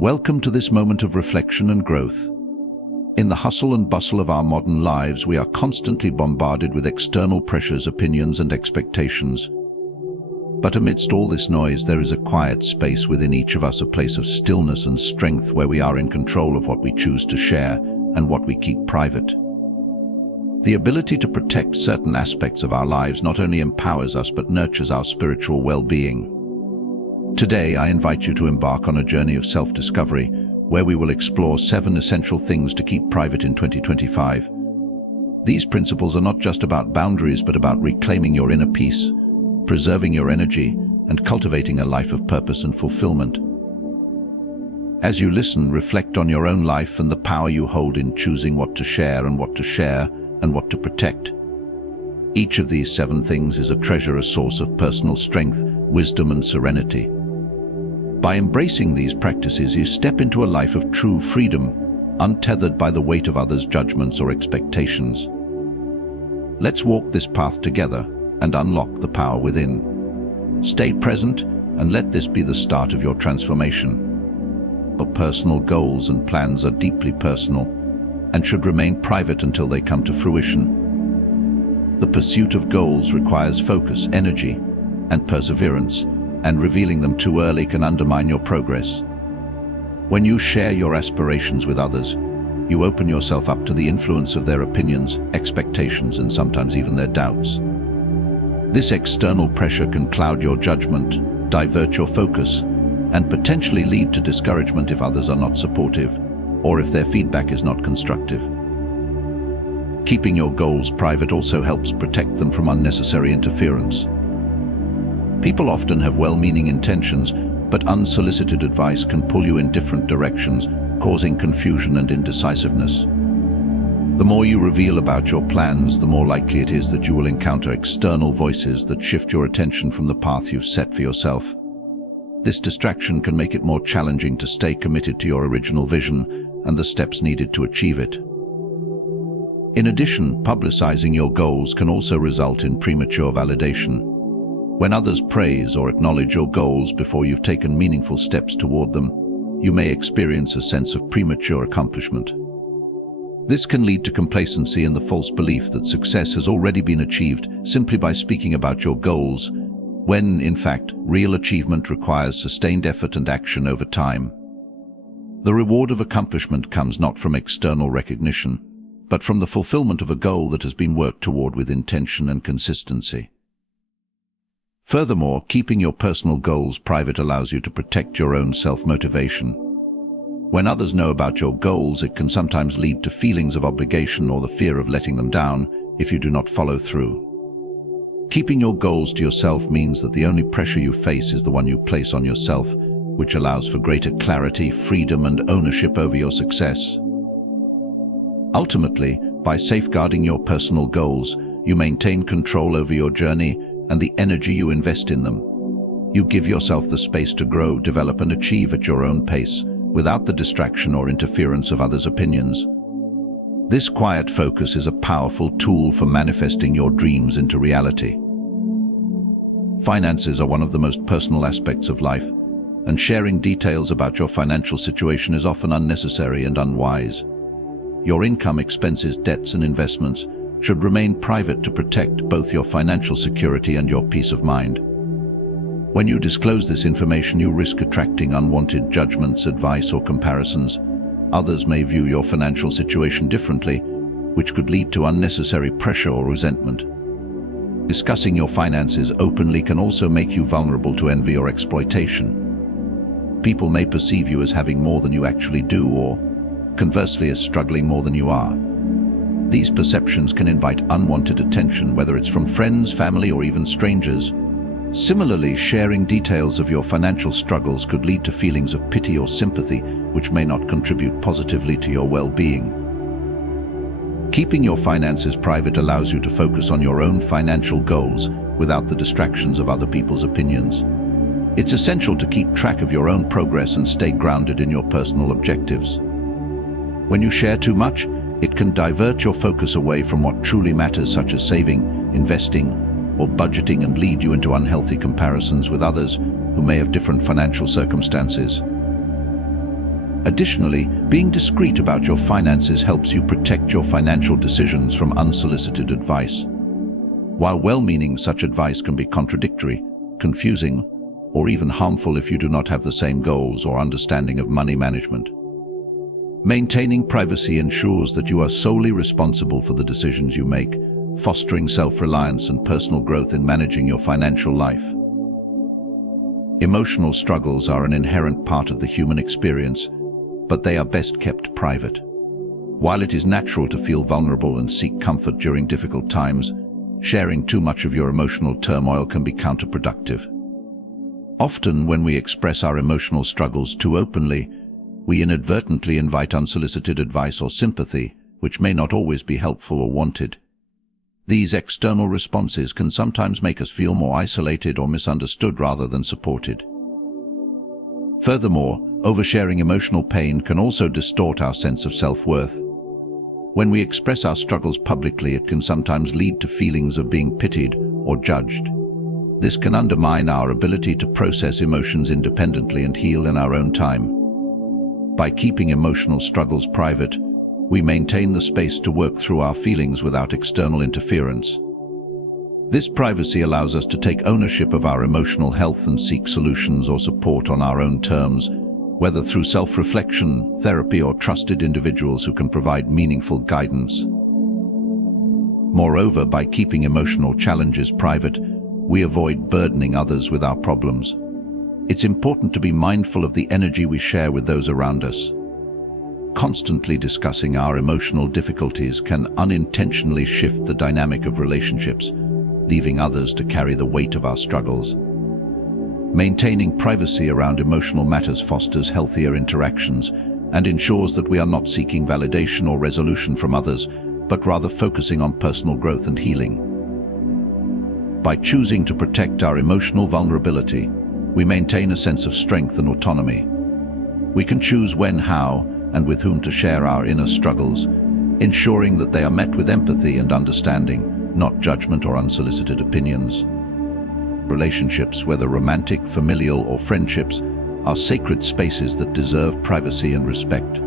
Welcome to this moment of reflection and growth. In the hustle and bustle of our modern lives, we are constantly bombarded with external pressures, opinions, and expectations. But amidst all this noise, there is a quiet space within each of us, a place of stillness and strength where we are in control of what we choose to share and what we keep private. The ability to protect certain aspects of our lives not only empowers us but nurtures our spiritual well-being. Today, I invite you to embark on a journey of self-discovery where we will explore 7 essential things to keep private in 2025. These principles are not just about boundaries but about reclaiming your inner peace, preserving your energy, and cultivating a life of purpose and fulfillment. As you listen, reflect on your own life and the power you hold in choosing what to share and what to protect. Each of these 7 things is a treasure, a source of personal strength, wisdom, and serenity. By embracing these practices, you step into a life of true freedom, untethered by the weight of others' judgments or expectations. Let's walk this path together and unlock the power within. Stay present and let this be the start of your transformation. Your personal goals and plans are deeply personal and should remain private until they come to fruition. The pursuit of goals requires focus, energy, and perseverance, and revealing them too early can undermine your progress. When you share your aspirations with others, you open yourself up to the influence of their opinions, expectations, and sometimes even their doubts. This external pressure can cloud your judgment, divert your focus, and potentially lead to discouragement if others are not supportive, or if their feedback is not constructive. Keeping your goals private also helps protect them from unnecessary interference. People often have well-meaning intentions, but unsolicited advice can pull you in different directions, causing confusion and indecisiveness. The more you reveal about your plans, the more likely it is that you will encounter external voices that shift your attention from the path you've set for yourself. This distraction can make it more challenging to stay committed to your original vision and the steps needed to achieve it. In addition, publicizing your goals can also result in premature validation. When others praise or acknowledge your goals before you've taken meaningful steps toward them, you may experience a sense of premature accomplishment. This can lead to complacency and the false belief that success has already been achieved simply by speaking about your goals, when, in fact, real achievement requires sustained effort and action over time. The reward of accomplishment comes not from external recognition, but from the fulfillment of a goal that has been worked toward with intention and consistency. Furthermore, keeping your personal goals private allows you to protect your own self-motivation. When others know about your goals, it can sometimes lead to feelings of obligation or the fear of letting them down if you do not follow through. Keeping your goals to yourself means that the only pressure you face is the one you place on yourself, which allows for greater clarity, freedom, and ownership over your success. Ultimately, by safeguarding your personal goals, you maintain control over your journey and the energy you invest in them. You give yourself the space to grow, develop, and achieve at your own pace, without the distraction or interference of others' opinions. This quiet focus is a powerful tool for manifesting your dreams into reality. Finances are one of the most personal aspects of life, and sharing details about your financial situation is often unnecessary and unwise. Your income, expenses, debts, and investments should remain private to protect both your financial security and your peace of mind. When you disclose this information, you risk attracting unwanted judgments, advice, or comparisons. Others may view your financial situation differently, which could lead to unnecessary pressure or resentment. Discussing your finances openly can also make you vulnerable to envy or exploitation. People may perceive you as having more than you actually do, or conversely as struggling more than you are. These perceptions can invite unwanted attention, whether it's from friends, family, or even strangers. Similarly, sharing details of your financial struggles could lead to feelings of pity or sympathy, which may not contribute positively to your well-being. Keeping your finances private allows you to focus on your own financial goals without the distractions of other people's opinions. It's essential to keep track of your own progress and stay grounded in your personal objectives. When you share too much, it can divert your focus away from what truly matters, such as saving, investing, or budgeting, and lead you into unhealthy comparisons with others who may have different financial circumstances. Additionally, being discreet about your finances helps you protect your financial decisions from unsolicited advice. While well-meaning, such advice can be contradictory, confusing, or even harmful if you do not have the same goals or understanding of money management. Maintaining privacy ensures that you are solely responsible for the decisions you make, fostering self-reliance and personal growth in managing your financial life. Emotional struggles are an inherent part of the human experience, but they are best kept private. While it is natural to feel vulnerable and seek comfort during difficult times, sharing too much of your emotional turmoil can be counterproductive. Often, when we express our emotional struggles too openly, we inadvertently invite unsolicited advice or sympathy, which may not always be helpful or wanted. These external responses can sometimes make us feel more isolated or misunderstood rather than supported. Furthermore, oversharing emotional pain can also distort our sense of self-worth. When we express our struggles publicly, it can sometimes lead to feelings of being pitied or judged. This can undermine our ability to process emotions independently and heal in our own time. By keeping emotional struggles private, we maintain the space to work through our feelings without external interference. This privacy allows us to take ownership of our emotional health and seek solutions or support on our own terms, whether through self-reflection, therapy, or trusted individuals who can provide meaningful guidance. Moreover, by keeping emotional challenges private, we avoid burdening others with our problems. It's important to be mindful of the energy we share with those around us. Constantly discussing our emotional difficulties can unintentionally shift the dynamic of relationships, leaving others to carry the weight of our struggles. Maintaining privacy around emotional matters fosters healthier interactions and ensures that we are not seeking validation or resolution from others, but rather focusing on personal growth and healing. By choosing to protect our emotional vulnerability, we maintain a sense of strength and autonomy. We can choose when, how, and with whom to share our inner struggles, ensuring that they are met with empathy and understanding, not judgment or unsolicited opinions. Relationships, whether romantic, familial, or friendships, are sacred spaces that deserve privacy and respect.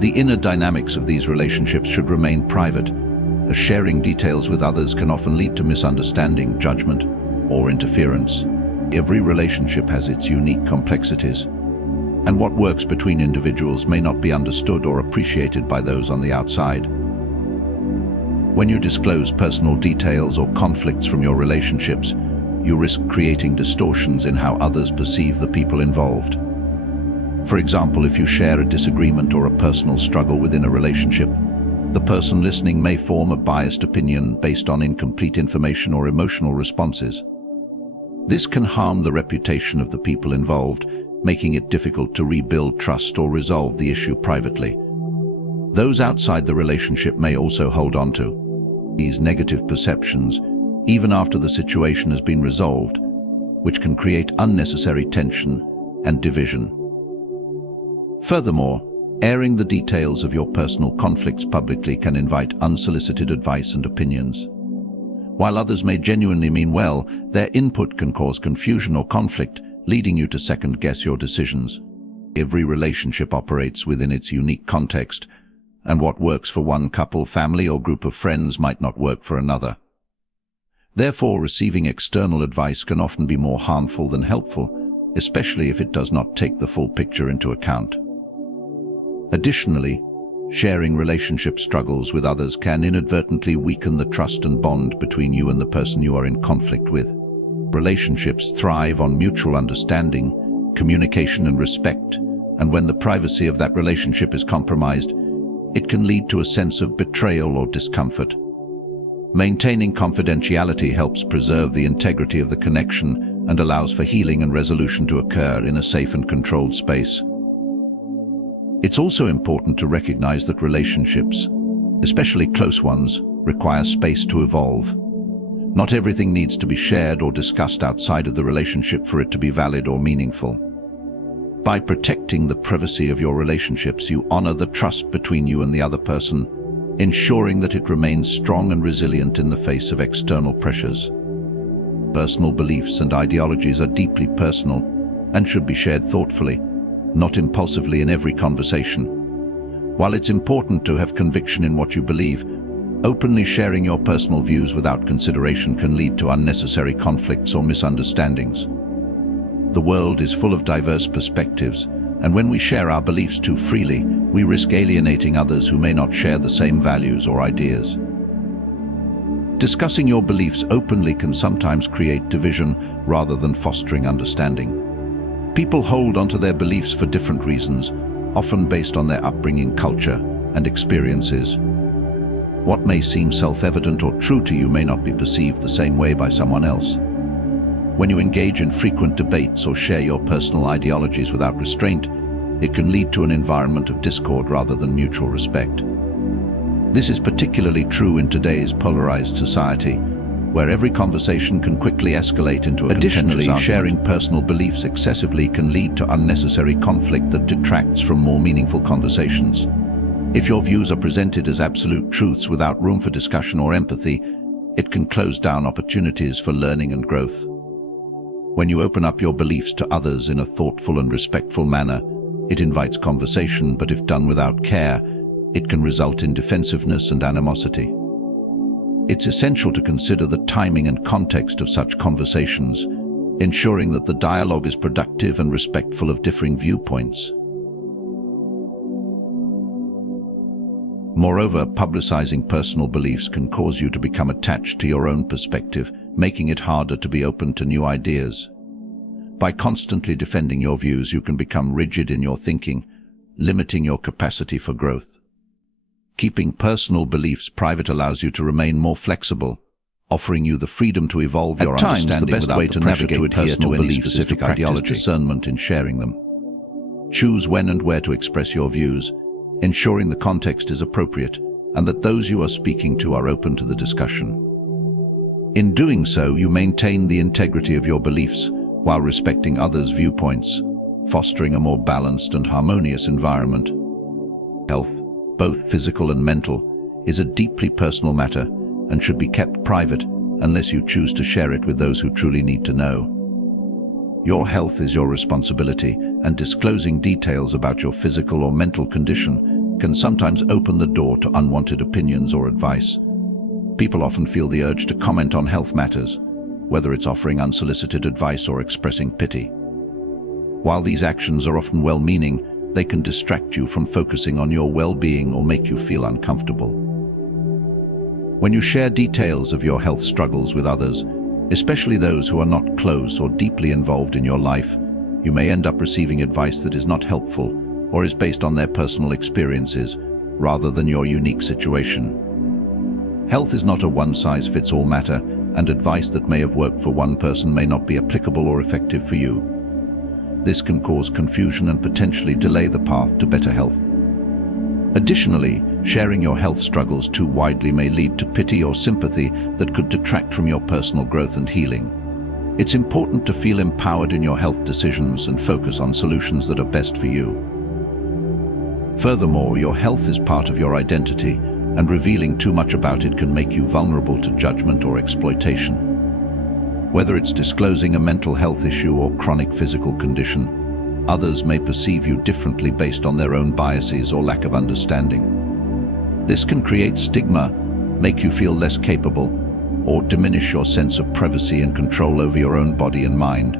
The inner dynamics of these relationships should remain private, as sharing details with others can often lead to misunderstanding, judgment, or interference. Every relationship has its unique complexities, and what works between individuals may not be understood or appreciated by those on the outside. When you disclose personal details or conflicts from your relationships, you risk creating distortions in how others perceive the people involved. For example, if you share a disagreement or a personal struggle within a relationship, the person listening may form a biased opinion based on incomplete information or emotional responses. This can harm the reputation of the people involved, making it difficult to rebuild trust or resolve the issue privately. Those outside the relationship may also hold on to these negative perceptions even after the situation has been resolved, which can create unnecessary tension and division. Furthermore, airing the details of your personal conflicts publicly can invite unsolicited advice and opinions. While others may genuinely mean well, their input can cause confusion or conflict, leading you to second-guess your decisions. Every relationship operates within its unique context, and what works for one couple, family, or group of friends might not work for another. Therefore, receiving external advice can often be more harmful than helpful, especially if it does not take the full picture into account. Additionally, sharing relationship struggles with others can inadvertently weaken the trust and bond between you and the person you are in conflict with. Relationships thrive on mutual understanding, communication, and respect, and when the privacy of that relationship is compromised, it can lead to a sense of betrayal or discomfort. Maintaining confidentiality helps preserve the integrity of the connection and allows for healing and resolution to occur in a safe and controlled space. It's also important to recognize that relationships, especially close ones, require space to evolve. Not everything needs to be shared or discussed outside of the relationship for it to be valid or meaningful. By protecting the privacy of your relationships, you honor the trust between you and the other person, ensuring that it remains strong and resilient in the face of external pressures. Personal beliefs and ideologies are deeply personal and should be shared thoughtfully, not impulsively in every conversation. While it's important to have conviction in what you believe, openly sharing your personal views without consideration can lead to unnecessary conflicts or misunderstandings. The world is full of diverse perspectives, and when we share our beliefs too freely, we risk alienating others who may not share the same values or ideas. Discussing your beliefs openly can sometimes create division rather than fostering understanding. People hold onto their beliefs for different reasons, often based on their upbringing, culture, and experiences. What may seem self-evident or true to you may not be perceived the same way by someone else. When you engage in frequent debates or share your personal ideologies without restraint, it can lead to an environment of discord rather than mutual respect. This is particularly true in today's polarized society, where every conversation can quickly escalate into a contentious argument. Additionally, sharing personal beliefs excessively can lead to unnecessary conflict that detracts from more meaningful conversations. If your views are presented as absolute truths without room for discussion or empathy, it can close down opportunities for learning and growth. When you open up your beliefs to others in a thoughtful and respectful manner, it invites conversation, but if done without care, it can result in defensiveness and animosity. It's essential to consider the timing and context of such conversations, ensuring that the dialogue is productive and respectful of differing viewpoints. Moreover, publicizing personal beliefs can cause you to become attached to your own perspective, making it harder to be open to new ideas. By constantly defending your views, you can become rigid in your thinking, limiting your capacity for growth. Keeping personal beliefs private allows you to remain more flexible, offering you the freedom to evolve your understanding without the pressure to adhere to any specific ideology. Discernment in sharing them. Choose when and where to express your views, ensuring the context is appropriate and that those you are speaking to are open to the discussion. In doing so, you maintain the integrity of your beliefs while respecting others' viewpoints, fostering a more balanced and harmonious environment. Health, both physical and mental, is a deeply personal matter and should be kept private unless you choose to share it with those who truly need to know. Your health is your responsibility, and disclosing details about your physical or mental condition can sometimes open the door to unwanted opinions or advice. People often feel the urge to comment on health matters, whether it's offering unsolicited advice or expressing pity. While these actions are often well-meaning, they can distract you from focusing on your well-being or make you feel uncomfortable. When you share details of your health struggles with others, especially those who are not close or deeply involved in your life, you may end up receiving advice that is not helpful or is based on their personal experiences rather than your unique situation. Health is not a one-size-fits-all matter, and advice that may have worked for one person may not be applicable or effective for you. This can cause confusion and potentially delay the path to better health. Additionally, sharing your health struggles too widely may lead to pity or sympathy that could detract from your personal growth and healing. It's important to feel empowered in your health decisions and focus on solutions that are best for you. Furthermore, your health is part of your identity, and revealing too much about it can make you vulnerable to judgment or exploitation. Whether it's disclosing a mental health issue or chronic physical condition, others may perceive you differently based on their own biases or lack of understanding. This can create stigma, make you feel less capable, or diminish your sense of privacy and control over your own body and mind.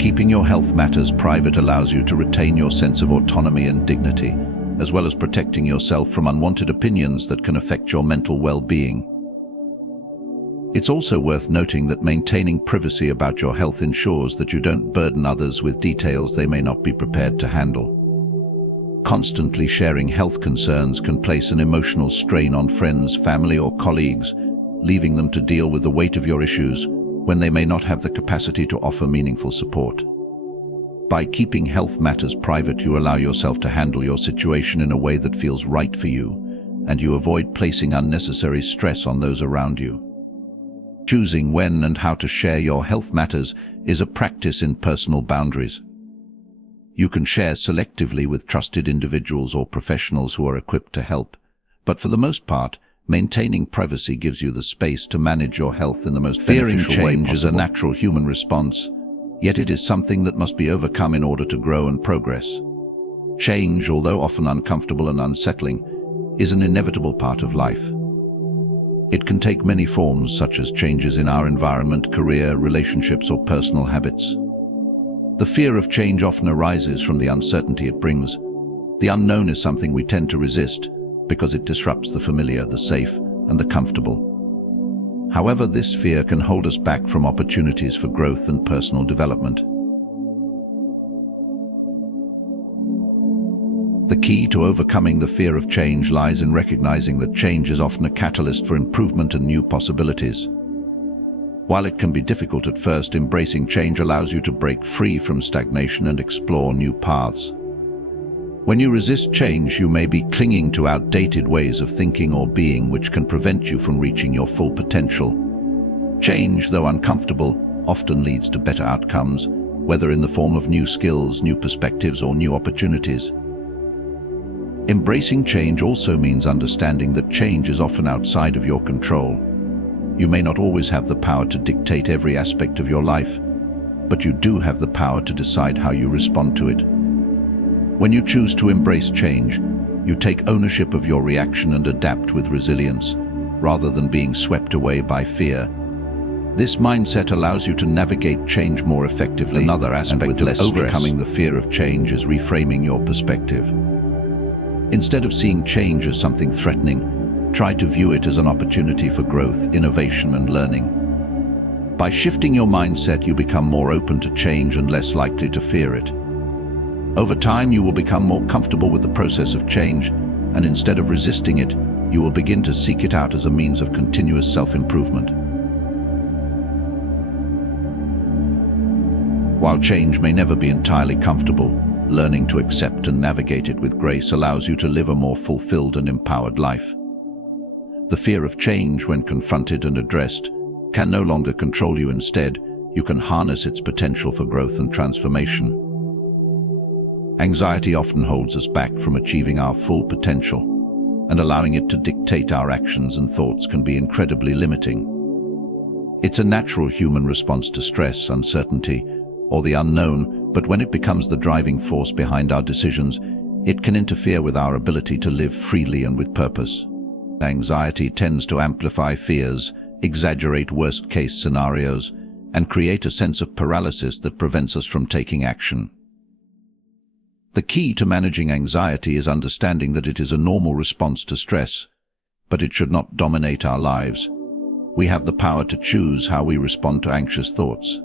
Keeping your health matters private allows you to retain your sense of autonomy and dignity, as well as protecting yourself from unwanted opinions that can affect your mental well-being. It's also worth noting that maintaining privacy about your health ensures that you don't burden others with details they may not be prepared to handle. Constantly sharing health concerns can place an emotional strain on friends, family, or colleagues, leaving them to deal with the weight of your issues when they may not have the capacity to offer meaningful support. By keeping health matters private, you allow yourself to handle your situation in a way that feels right for you, and you avoid placing unnecessary stress on those around you. Choosing when and how to share your health matters is a practice in personal boundaries. You can share selectively with trusted individuals or professionals who are equipped to help, but for the most part, maintaining privacy gives you the space to manage your health in the most beneficial way possible. Fearing change is a natural human response, Yet it is something that must be overcome in order to grow and progress. Change, although often uncomfortable and unsettling, is an inevitable part of life. It can take many forms, such as changes in our environment, career, relationships, or personal habits. The fear of change often arises from the uncertainty it brings. The unknown is something we tend to resist because it disrupts the familiar, the safe, and the comfortable. However, this fear can hold us back from opportunities for growth and personal development. The key to overcoming the fear of change lies in recognizing that change is often a catalyst for improvement and new possibilities. While it can be difficult at first, embracing change allows you to break free from stagnation and explore new paths. When you resist change, you may be clinging to outdated ways of thinking or being, which can prevent you from reaching your full potential. Change, though uncomfortable, often leads to better outcomes, whether in the form of new skills, new perspectives, or new opportunities. Embracing change also means understanding that change is often outside of your control. You may not always have the power to dictate every aspect of your life, but you do have the power to decide how you respond to it. When you choose to embrace change, you take ownership of your reaction and adapt with resilience, rather than being swept away by fear. This mindset allows you to navigate change more effectively. Another aspect of overcoming the fear of change is reframing your perspective. Instead of seeing change as something threatening, try to view it as an opportunity for growth, innovation, and learning. By shifting your mindset, you become more open to change and less likely to fear it. Over time, you will become more comfortable with the process of change, and instead of resisting it, you will begin to seek it out as a means of continuous self-improvement. While change may never be entirely comfortable, learning to accept and navigate it with grace allows you to live a more fulfilled and empowered life. The fear of change, when confronted and addressed, can no longer control you. Instead, you can harness its potential for growth and transformation. Anxiety often holds us back from achieving our full potential, and allowing it to dictate our actions and thoughts can be incredibly limiting. It's a natural human response to stress, uncertainty, or the unknown, but when it becomes the driving force behind our decisions, it can interfere with our ability to live freely and with purpose. Anxiety tends to amplify fears, exaggerate worst-case scenarios, and create a sense of paralysis that prevents us from taking action. The key to managing anxiety is understanding that it is a normal response to stress, but it should not dominate our lives. We have the power to choose how we respond to anxious thoughts.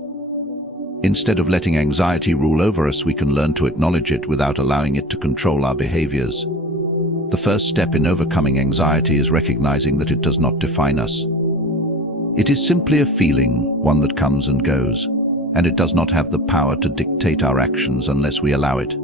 Instead of letting anxiety rule over us, we can learn to acknowledge it without allowing it to control our behaviors. The first step in overcoming anxiety is recognizing that it does not define us. It is simply a feeling, one that comes and goes, and it does not have the power to dictate our actions unless we allow it.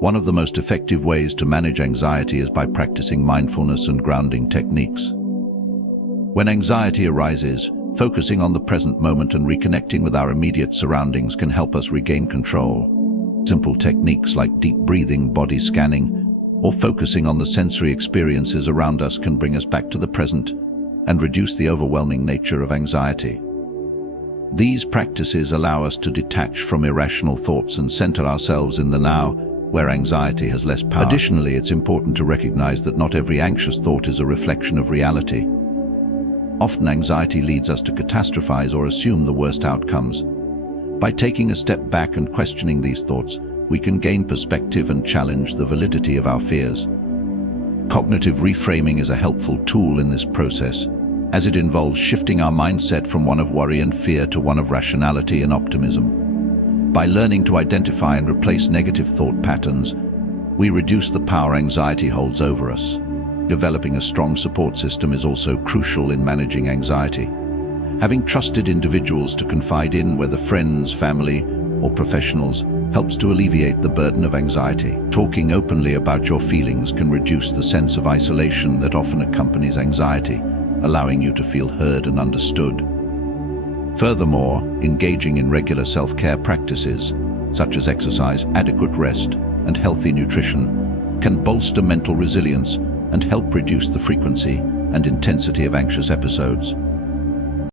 One of the most effective ways to manage anxiety is by practicing mindfulness and grounding techniques. When anxiety arises, focusing on the present moment and reconnecting with our immediate surroundings can help us regain control. Simple techniques like deep breathing, body scanning, or focusing on the sensory experiences around us can bring us back to the present and reduce the overwhelming nature of anxiety. These practices allow us to detach from irrational thoughts and center ourselves in the now, where anxiety has less power. Additionally, it's important to recognize that not every anxious thought is a reflection of reality. Often anxiety leads us to catastrophize or assume the worst outcomes. By taking a step back and questioning these thoughts, we can gain perspective and challenge the validity of our fears. Cognitive reframing is a helpful tool in this process, as it involves shifting our mindset from one of worry and fear to one of rationality and optimism. By learning to identify and replace negative thought patterns, we reduce the power anxiety holds over us. Developing a strong support system is also crucial in managing anxiety. Having trusted individuals to confide in, whether friends, family, or professionals, helps to alleviate the burden of anxiety. Talking openly about your feelings can reduce the sense of isolation that often accompanies anxiety, allowing you to feel heard and understood. Furthermore, engaging in regular self-care practices, such as exercise, adequate rest, and healthy nutrition, can bolster mental resilience and help reduce the frequency and intensity of anxious episodes.